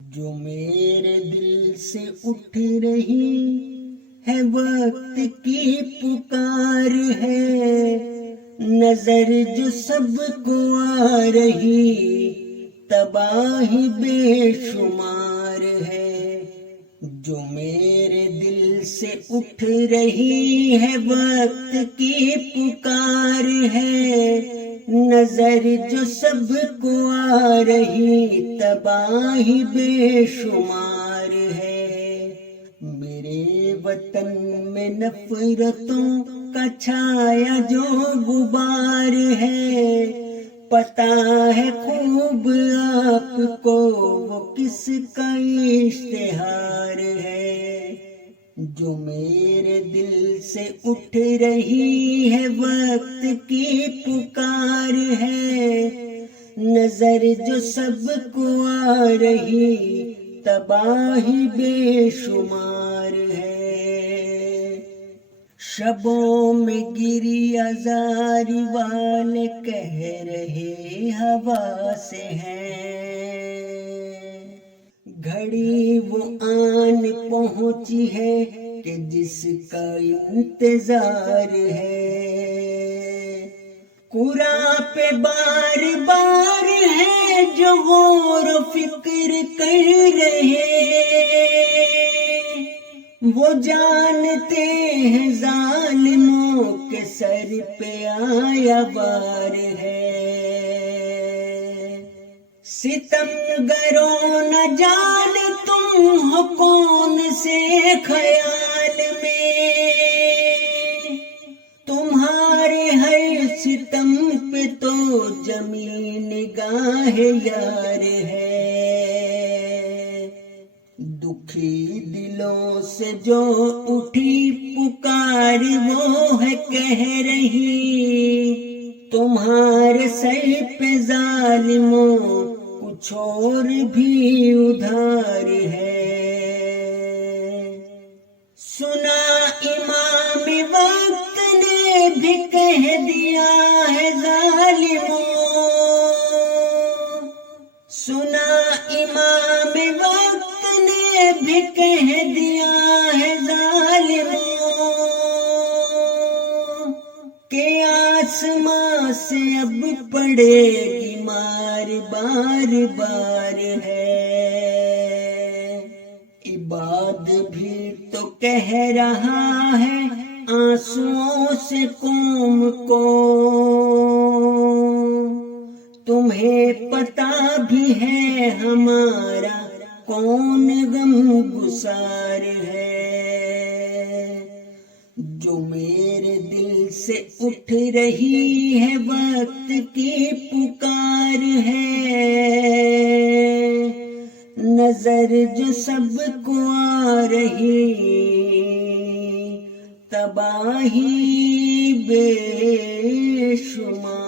جو میرے دل سے اٹھ رہی ہے وقت کی پکار ہے، نظر جو سب کو آ رہی تباہی بے شمار ہے۔ جو میرے دل سے اٹھ رہی ہے وقت کی پکار ہے، نظر جو سب کو آ رہی تباہی بے شمار ہے۔ میرے وطن میں نفرتوں کا چھایا جو غبار ہے، پتہ ہے خوب آپ کو وہ کس کا اشتہار ہے۔ جو میرے دل سے اٹھ رہی ہے وقت کی پکار ہے، نظر جو سب کو آ رہی تباہی بے شمار ہے۔ شبوں میں گری ازاری والے کہہ رہے ہوا سے ہیں، گھڑی وہ آن پہنچی ہے کہ جس کا انتظار ہے۔ قرآن پہ بار بار ہے جو غور و فکر کر رہے، وہ جانتے ہیں ظالموں کے سر پہ آیا بار ہے۔ ستم گروں نہ جان تم ہو کون سے خیال میں، تمہارے ہر ستم پہ تو جمییں نگاہ یار ہے۔ دکھی دلوں سے جو اٹھی پکار وہ ہے کہہ رہی، تمہارے سر پہ ظالموں کچھ اور بھی ادھار ہے۔ سنا امام وقت نے بھی کہہ دیا ہے ظالموں، سنا امام وقت نے بھی کہہ دیا ہے ظالموں، کہ آسماں سے اب پڑے گی مار بار بار ہے۔ عباد بھی تو کہہ رہا ہے آنسوؤں سے قوم کو، تمہیں پتہ بھی ہے ہمارا کون غم گسار ہے۔ جو میرے دل سے اٹھ رہی ہے وقت کی پکار ہے، نظر جو سب کو آ رہی تباہی بے شمار۔